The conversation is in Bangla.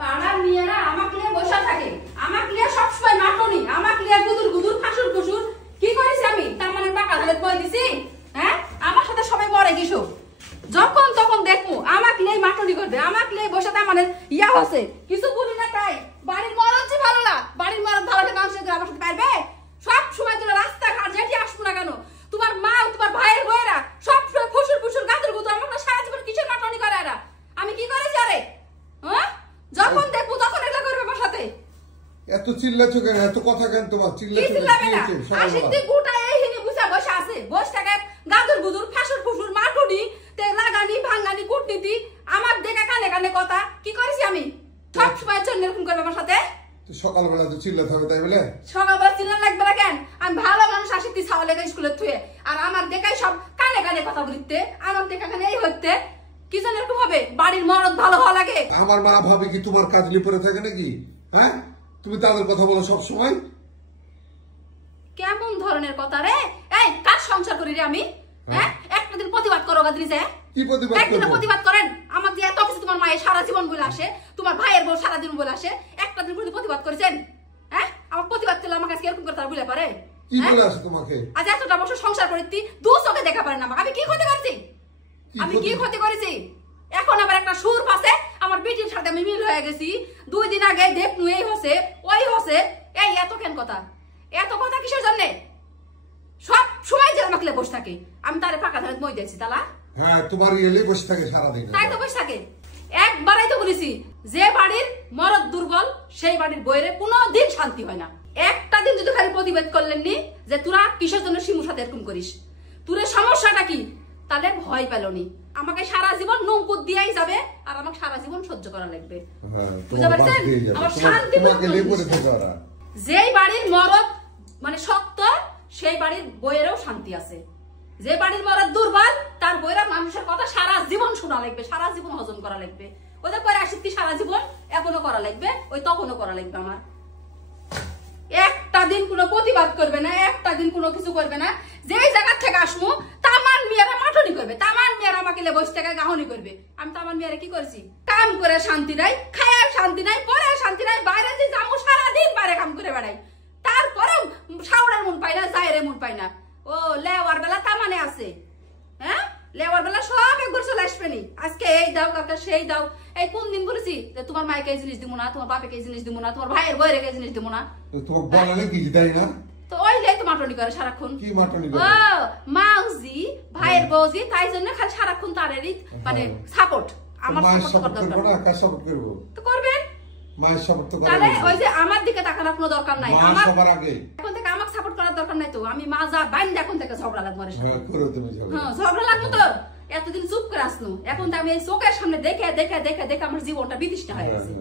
পাড়ার মেয়েরা আমাকে নিয়ে বসে থাকে, আমাকে নিয়ে সবসময় মাটনি, আমাকে নিয়ে গুদুর গুদুর ফাঁসুর ফুসুর। কি করেছি আমি? তার মানে টাকা ধরে বই দিছি? হ্যাঁ, আমার সাথে সবাই মরে কিছু, যখন তখন দেখবো আমাকে নিয়ে মাটনি করবে, আমাকে নিয়ে বসে তার মানে ইয়া হচ্ছে কিছু বলি না। তাই বাড়ির মরদ যে ভালো না, বাড়ির মরদ ভালো হলে মানুষ আমার সাথে পারবে? সব সময় তোরা রাস্তাঘাট যেটি আসবো না কেন, তোমার মা তোমার ভাইয়ের বইয়েরা সব সময় ফুসুর ফুসুর গাতুর গুতুর আমাকে সারা জীবন কিসের মাটনি করে এরা? আমি কি করেছি? আরে হ্যাঁ, যখন দেখবো তখন এটা করবে আমার সাথে। এত চিল্লাছো কেন? এত কথা কেন তোমার? চিল্লাছো কেন? আশিকটি গোটা এই হিনি বুঝা বসে আছে, বসে থাকে গাদুর গুদুর ফাঁসুর ফুসুর মাটুনি তে লাগানি ভাঙানি কূটনীতি, আমার দেখা কানে কানে কথা। কি করেছি আমি? সব সময় জন্য এরকম করবে আমার সাথে? তো সকালবেলা তো চিল্লাতে হবে, তাই বলে? সকালবেলা চিল্লা লাগবে না কেন? আমি ভালো মানুষ, আশিকটি ছাওয়া লেগে স্কুলে থুয়ে, আর আমার দেখাই সব কানে কানে কথা বলিতে, আমার দেখা কানে এই হইতে কি যেন এরকম হবে? বাড়ির মরদ ভালো হওয়া লাগে। আমার মা ভাবে কি তোমার কাজলি পরে থাকে নাকি? হ্যাঁ, তুমি তাদের কথা বলো সব সময়। কেমন ধরনের কথা রে? এই কার সংসার করি রে আমি? হ্যাঁ, একটা দিন প্রতিবাদ করো গাদরি যে। কি প্রতিবাদ করব? একদিন প্রতিবাদ করেন। আমার দিয়ে এত কিছু তোমার মায়ের সারা জীবন বলে আসে, তোমার ভাইয়ের বউ সারা দিন বলে আসে, একটা দিন প্রতিবাদ করেছেন? হ্যাঁ, আমার প্রতিবাদ করলে আমাকে আজকে এরকম করে তারা বলে পারে? কি বলে আসে তোমাকে? আজ এতটা বছর সংসার করেছি, দু চোখে দেখা পারেন আমাকে। আমি কি ক্ষতি করেছি? আমি কি ক্ষতি করেছি? এখন আবার একটা সুর পাশে আমার বেটির সাথে আমি মিল হয়ে গেছি। 2 দিন আগে দেখনু এই হচ্ছে ওই হচ্ছে, এই এত কেন কথা? এত কথা কিসের জন্য? সব সময় যে আমাকে বসে থাকে, আমি তারে পাকা ধরে মই দিয়েছি তালা। হ্যাঁ, তোমার এলে বসে থাকে সারাদিন। তাই তো বসে থাকে। একবারই তো বলেছি, যে বাড়ির মরদ দুর্বল সেই বাড়ির বইরে কোনোদিন শান্তি হয় না। একটা দিন যদি খালি প্রতিবাদ করলেন নি যে তোরা কিসের জন্য শিমুর সাথে এরকম করিস, তোর সমস্যাটা কি, তাহলে ভয় পেলনি। আমাকে সারা জীবন নৌকুদ দিয়েই যাবে, আর আমাকে সারা জীবন সহ্য করা লাগবে। বুঝতে পারছেন? আমার শান্তি যেই বাড়ির মরদ মানে শক্ত, সেই বাড়ির বইয়েরও শান্তি আছে। যে বাড়ির মরদ দুর্বল, তার বইয়েরা মানুষের কথা সারা জীবন শোনা লাগবে, সারা জীবন হজম করা লাগবে। ওদের পরে আসিতি সারা জীবন এখনো করা লাগবে, ওই তখনও করা লাগবে। আমার একটা দিন কোনো প্রতিবাদ করবে না, একটা দিন কোনো কিছু করবে না। যেই জায়গা থেকে আসবো তামান মেয়েরা মাটনি করবে, তামান মেয়েরা আমাকে বসে থেকে গাহনি করবে। আমি তামান মেয়েরা কি করেছি? কাম করে শান্তি নাই, খায় শান্তি নাই, পরে শান্তি নাই, বাইরে যে যাবো সারাদিন বাইরে কাম করে বেড়াই, তারপরেও সাউরের মন পাই না, জায়ের মন পাই না। ও লেওয়ার বেলা তামানে আছে, হ্যাঁ, লেওয়ার বেলা সব একবার চলে আসবে নি। আজকে এই দাও, কালকে সেই দাও। এই কোন দিন বলেছি যে তোমার মায়েকে এই জিনিস দিব না, তোমার বাপেকে এই জিনিস দিব না, তোমার ভাইয়ের বইয়ের এই জিনিস দিব না? তোমার বলালে কি দেয় না? তো ওই যে তো মাটনি করে সারাক্ষণ। কি মাটনি করে? ও মাউজি ভাইয়ের বউজি, তাই জন্য খালি সারাক্ষণ তারেরই মানে সাপোর্ট। আমার সাপোর্ট করব না, কার সাপোর্ট করব? তো করবেন, মায়ের সাপোর্ট তো করবেন। তাহলে ওই যে আমার দিকে তাকানোর কোনো দরকার নাই। আমার সবার আগে এখন থেকে আমাকে সাপোর্ট করার দরকার নাই। তো আমি মা যা বাইন্ড এখন থেকে ঝগড়া লাগবে আমার সাথে। হ্যাঁ, করো তুমি ঝগড়া। হ্যাঁ, ঝগড়া লাগবে তো। এতদিন চুপ করে আসনু, এখন তো আমি এই চোখের সামনে দেখে দেখে দেখে দেখে আমার জীবনটা বিতৃষ্ণা হয়ে গেছে।